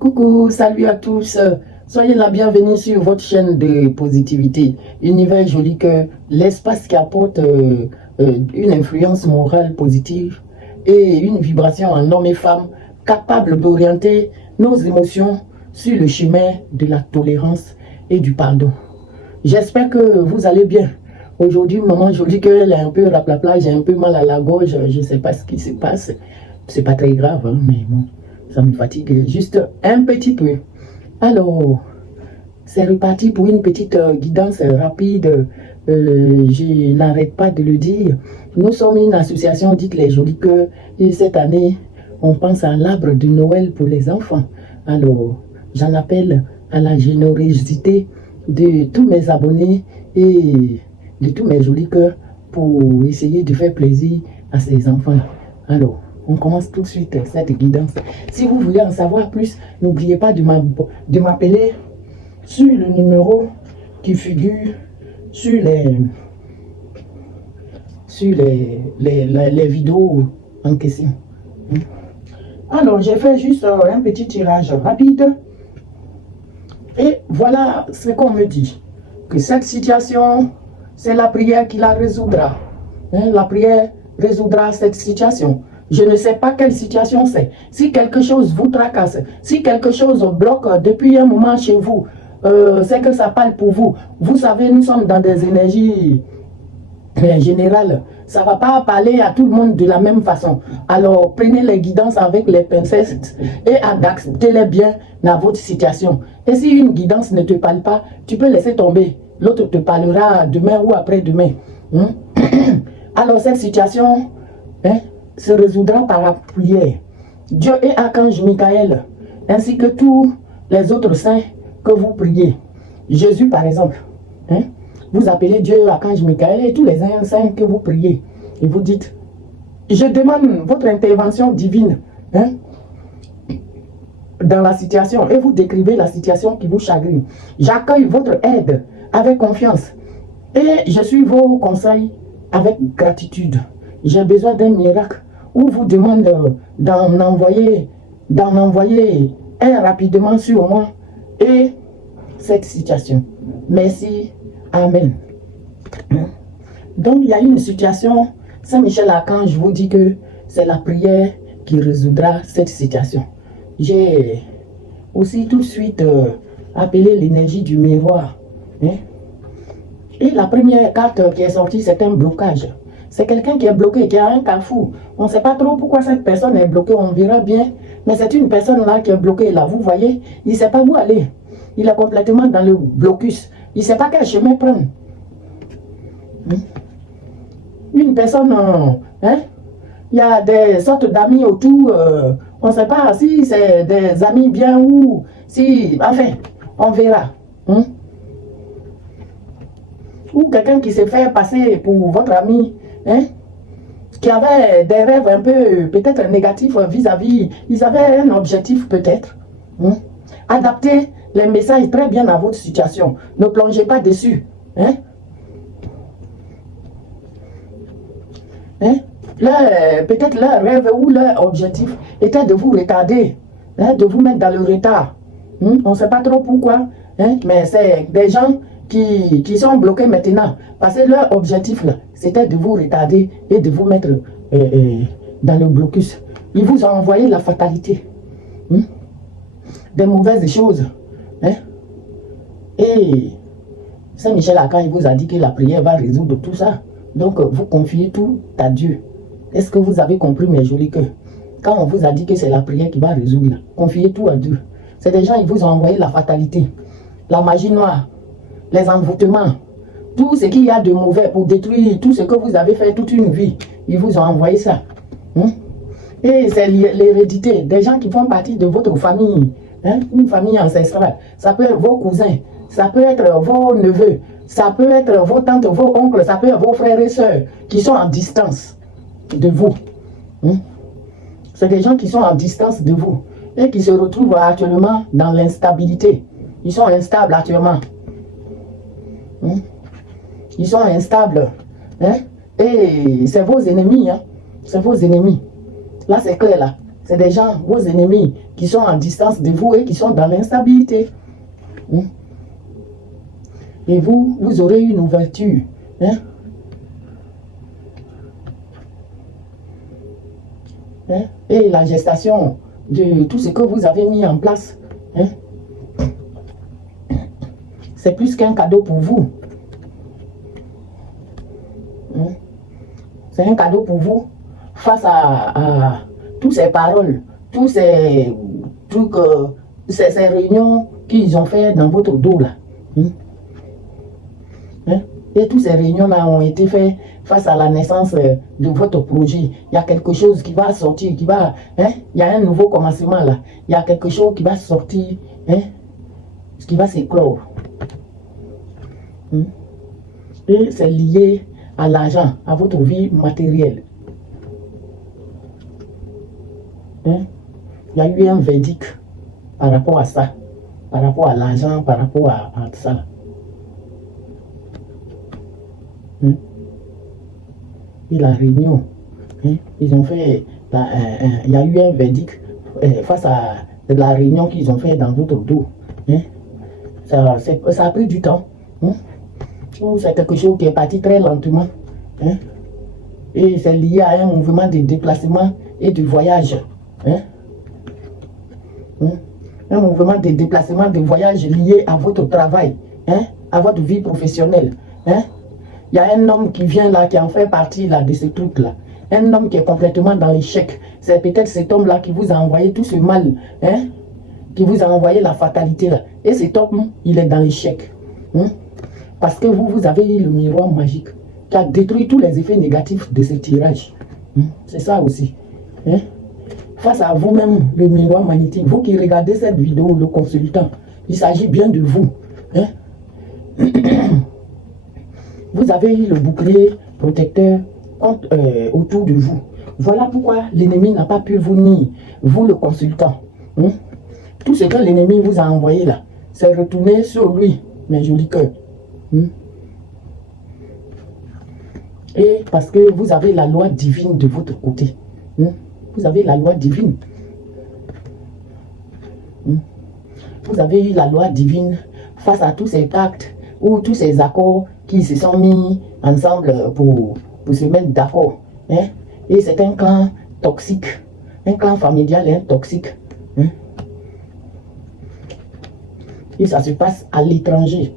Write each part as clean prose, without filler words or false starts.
Coucou, salut à tous. Soyez la bienvenue sur votre chaîne de positivité. Univers Joli Cœur, l'espace qui apporte une influence morale positive et une vibration en hommes et femmes capables d'orienter nos émotions sur le chemin de la tolérance et du pardon. J'espère que vous allez bien. Aujourd'hui, maman Joli Cœur, elle est un peu raplapla, j'ai un peu mal à la gorge, je ne sais pas ce qui se passe. C'est pas très grave, hein, mais bon. Ça me fatigue juste un petit peu. Alors, c'est reparti pour une petite guidance rapide. Je n'arrête pas de le dire. Nous sommes une association dite Les Jolis Cœurs. Et cette année, on pense à l'arbre de Noël pour les enfants. Alors, j'en appelle à la générosité de tous mes abonnés et de tous mes jolis cœurs pour essayer de faire plaisir à ces enfants. Alors, on commence tout de suite cette guidance. Si vous voulez en savoir plus, n'oubliez pas de m'appeler sur le numéro qui figure sur les vidéos en question. Alors, j'ai fait juste un petit tirage rapide. Et voilà ce qu'on me dit. Que cette situation, c'est la prière qui la résoudra. La prière résoudra cette situation. Je ne sais pas quelle situation c'est. Si quelque chose vous tracasse, si quelque chose bloque depuis un moment chez vous, c'est que ça parle pour vous. Vous savez, nous sommes dans des énergies générales. Ça ne va pas parler à tout le monde de la même façon. Alors, prenez les guidances avec les pincettes et adaptez-les bien dans votre situation. Et si une guidance ne te parle pas, tu peux laisser tomber. L'autre te parlera demain ou après-demain. Alors, cette situation se résoudra par la prière. Dieu et Archange Michael, ainsi que tous les autres saints que vous priez. Jésus, par exemple, vous appelez Dieu, Archange Michael et tous les saints que vous priez. Et vous dites, je demande votre intervention divine dans la situation. Et vous décrivez la situation qui vous chagrine. J'accueille votre aide avec confiance. Et je suis vos conseils avec gratitude. J'ai besoin d'un miracle où vous demande d'en envoyer un rapidement sur moi et cette situation. Merci. Amen. Donc, il y a une situation. Saint-Michel-Archange vous dit que c'est la prière qui résoudra cette situation. J'ai aussi tout de suite appelé l'énergie du miroir. Et la première carte qui est sortie, c'est un blocage. C'est quelqu'un qui est bloqué, qui a un carrefour. On ne sait pas trop pourquoi cette personne est bloquée, on verra bien. Mais c'est une personne là qui est bloquée là, vous voyez, il ne sait pas où aller. Il est complètement dans le blocus. Il ne sait pas quel chemin prendre. Une personne, il y a des sortes d'amis autour, on ne sait pas si c'est des amis bien ou si, enfin, on verra. Ou quelqu'un qui s'est fait passer pour votre ami, qui avait des rêves un peu, peut-être négatifs vis-à-vis, ils avaient un objectif peut-être. Adaptez les messages très bien à votre situation. Ne plongez pas dessus. Peut-être leur rêve ou leur objectif était de vous retarder, de vous mettre dans le retard. On ne sait pas trop pourquoi, mais c'est des gens qui sont bloqués maintenant. Parce que leur objectif, c'était de vous retarder et de vous mettre dans le blocus. Ils vous ont envoyé la fatalité. Des mauvaises choses. Et Saint-Michel-Archange vous a dit que la prière va résoudre tout ça. Donc, vous confiez tout à Dieu. Est-ce que vous avez compris, mes jolis cœurs? Quand on vous a dit que c'est la prière qui va résoudre, confiez tout à Dieu. C'est des gens, ils vous ont envoyé la fatalité, la magie noire, les envoûtements, tout ce qu'il y a de mauvais pour détruire tout ce que vous avez fait toute une vie. Ils vous ont envoyé ça. Et c'est l'hérédité, des gens qui font partie de votre famille, une famille ancestrale. Ça peut être vos cousins, ça peut être vos neveux, ça peut être vos tantes, vos oncles, ça peut être vos frères et sœurs qui sont en distance de vous. C'est des gens qui sont en distance de vous et qui se retrouvent actuellement dans l'instabilité. Ils sont instables actuellement. Ils sont instables. Et c'est vos ennemis. C'est vos ennemis. Là, c'est clair, là. C'est des gens, vos ennemis, qui sont en distance de vous et qui sont dans l'instabilité. Et vous, vous aurez une ouverture. Hein? Hein? Et la gestation de tout ce que vous avez mis en place, hein? C'est plus qu'un cadeau pour vous. Hein? C'est un cadeau pour vous face à toutes ces paroles, tous ces trucs, ces réunions qu'ils ont fait dans votre dos là. Hein? Et toutes ces réunions-là ont été faites face à la naissance de votre projet. Il y a quelque chose qui va sortir, qui va... Hein? Il y a un nouveau commencement là. Il y a quelque chose qui va sortir, hein? Qui va s'éclore. Et c'est lié à l'argent, à votre vie matérielle. Hein? Il y a eu un verdict par rapport à ça, par rapport à l'argent, par rapport à ça. Et la réunion, hein? Ils ont fait, il y a eu un verdict face à la réunion qu'ils ont fait dans votre dos. Hein? Ça a pris du temps. Hein? C'est quelque chose qui est parti très lentement. Hein? Et c'est lié à un mouvement de déplacement et de voyage. Hein? Un mouvement de déplacement, de voyage lié à votre travail, hein? À votre vie professionnelle. Hein? Il y a un homme qui vient là, qui en fait partie là, de ce truc-là. Un homme qui est complètement dans l'échec. C'est peut-être cet homme-là qui vous a envoyé tout ce mal, hein? Qui vous a envoyé la fatalité là. Et cet homme, il est dans l'échec. Hein? Parce que vous avez eu le miroir magique qui a détruit tous les effets négatifs de ce tirage. C'est ça aussi. Hein? Face à vous-même, le miroir magnétique, vous qui regardez cette vidéo, le consultant, il s'agit bien de vous. Hein? Vous avez eu le bouclier protecteur autour de vous. Voilà pourquoi l'ennemi n'a pas pu vous nier, vous le consultant. Hein? Tout ce que l'ennemi vous a envoyé là, c'est retourné sur lui, mes jolis cœurs. Et parce que vous avez la loi divine de votre côté. Vous avez la loi divine. Vous avez eu la loi divine face à tous ces pactes ou tous ces accords qui se sont mis ensemble pour se mettre d'accord. Hein? Et c'est un clan toxique, un clan familial et toxique. Hein? Et ça se passe à l'étranger.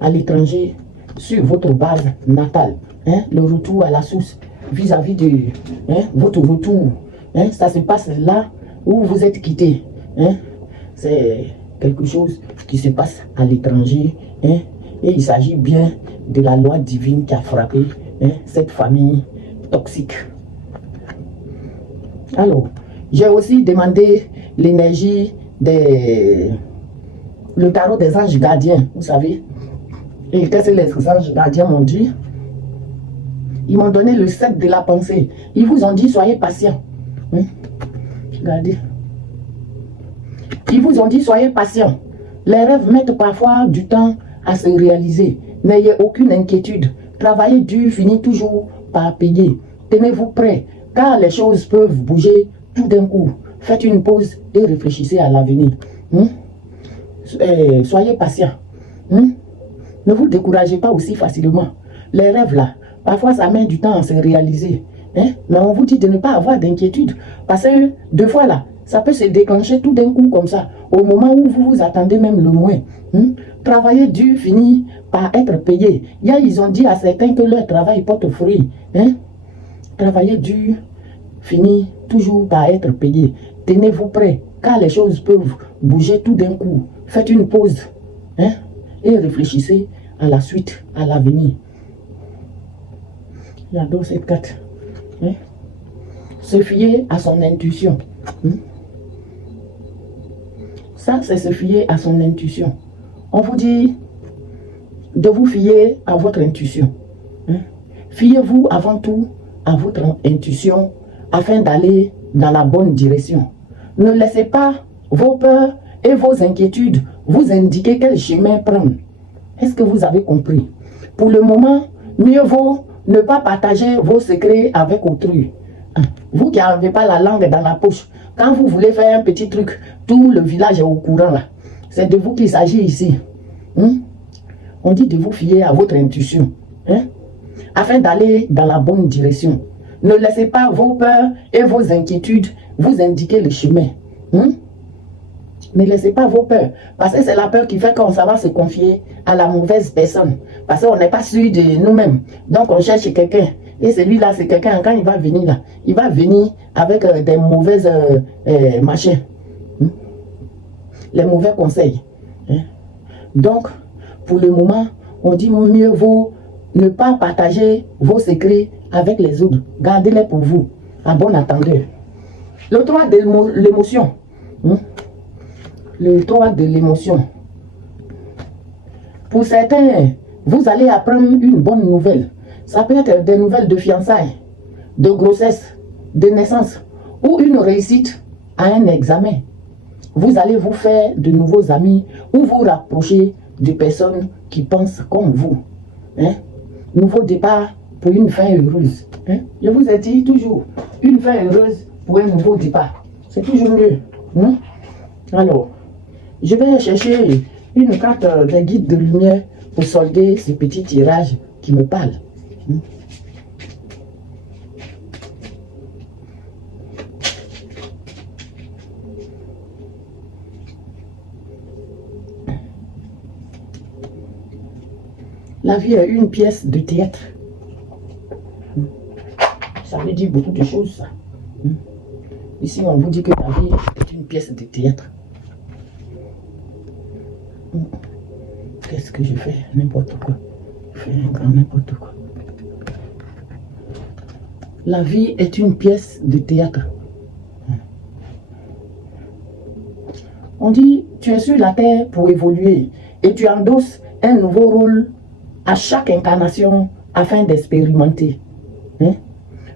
À l'étranger, sur votre base natale. Hein? Le retour à la source vis-à-vis de votre retour. Hein? Ça se passe là où vous êtes quitté. Hein? C'est quelque chose qui se passe à l'étranger. Hein? Et il s'agit bien de la loi divine qui a frappé cette famille toxique. Alors, j'ai aussi demandé l'énergie le tarot des anges gardiens, vous savez. Et qu'est-ce que les anges gardiens m'ont dit? Ils m'ont donné le 7 de la pensée. Ils vous ont dit, soyez patient. Regardez. Ils vous ont dit, soyez patient. Les rêves mettent parfois du temps à se réaliser. N'ayez aucune inquiétude. Travaillez dur, finissez toujours par payer. Tenez-vous prêts, car les choses peuvent bouger tout d'un coup. Faites une pause et réfléchissez à l'avenir. Soyez patient. Ne vous découragez pas aussi facilement. Les rêves là, parfois ça met du temps à se réaliser. Mais on vous dit de ne pas avoir d'inquiétude. Parce que deux fois là, ça peut se déclencher tout d'un coup comme ça. Au moment où vous vous attendez même le moins. Travailler dur finit par être payé. Ils ont dit à certains que leur travail porte fruit. Travailler dur finit toujours par être payé. Tenez-vous prêts, car les choses peuvent bouger tout d'un coup. Faites une pause et réfléchissez à la suite, à l'avenir. J'adore cette carte. Se fier à son intuition. Ça, c'est se fier à son intuition. On vous dit de vous fier à votre intuition. Fiez-vous avant tout à votre intuition afin d'aller dans la bonne direction. Ne laissez pas vos peurs et vos inquiétudes vous indiquer quel chemin prendre. Est-ce que vous avez compris? Pour le moment, mieux vaut ne pas partager vos secrets avec autrui. Vous qui n'avez pas la langue dans la poche, quand vous voulez faire un petit truc, tout le village est au courant là. C'est de vous qu'il s'agit ici. On dit de vous fier à votre intuition, afin d'aller dans la bonne direction. Ne laissez pas vos peurs et vos inquiétudes vous indiquer le chemin. Ne laissez pas vos peurs. Parce que c'est la peur qui fait qu'on va se confier à la mauvaise personne. Parce qu'on n'est pas sûr de nous-mêmes. Donc on cherche quelqu'un. Et celui-là, c'est quelqu'un, quand il va venir là, il va venir avec des mauvaises machins. Les mauvais conseils. Donc, pour le moment, on dit mieux vaut ne pas partager vos secrets avec les autres. Gardez-les pour vous, à bon entendeur. Le 3 de l'émotion. Le 3 de l'émotion. Pour certains, vous allez apprendre une bonne nouvelle. Ça peut être des nouvelles de fiançailles, de grossesse, de naissance ou une réussite à un examen. Vous allez vous faire de nouveaux amis ou vous rapprocher de personnes qui pensent comme vous. Nouveau départ pour une fin heureuse. Je vous ai dit toujours, une fin heureuse pour un nouveau départ. C'est toujours mieux. Alors, je vais chercher une carte d'un guide de lumière pour solder ce petit tirage qui me parle. La vie est une pièce de théâtre. Ça veut dire beaucoup de choses, ça. Ici, on vous dit que la vie est une pièce de théâtre. Qu'est-ce que je fais? N'importe quoi. Je fais un grand n'importe quoi. La vie est une pièce de théâtre. On dit, tu es sur la terre pour évoluer et tu endosses un nouveau rôle à chaque incarnation afin d'expérimenter.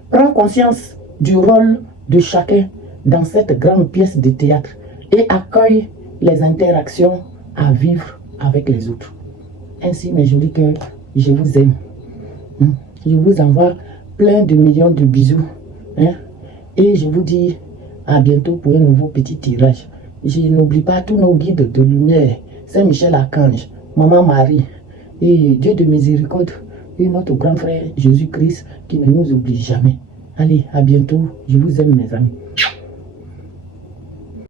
Prends conscience du rôle de chacun dans cette grande pièce de théâtre et accueille les interactions à vivre avec les autres. Ainsi, mes jolis cœurs, je vous aime. Je vous envoie plein de millions de bisous. Et je vous dis à bientôt pour un nouveau petit tirage. Je n'oublie pas tous nos guides de lumière, Saint-Michel-Archange, Maman Marie et Dieu de miséricorde et notre grand frère Jésus-Christ qui ne nous oublie jamais. Allez, à bientôt. Je vous aime, mes amis.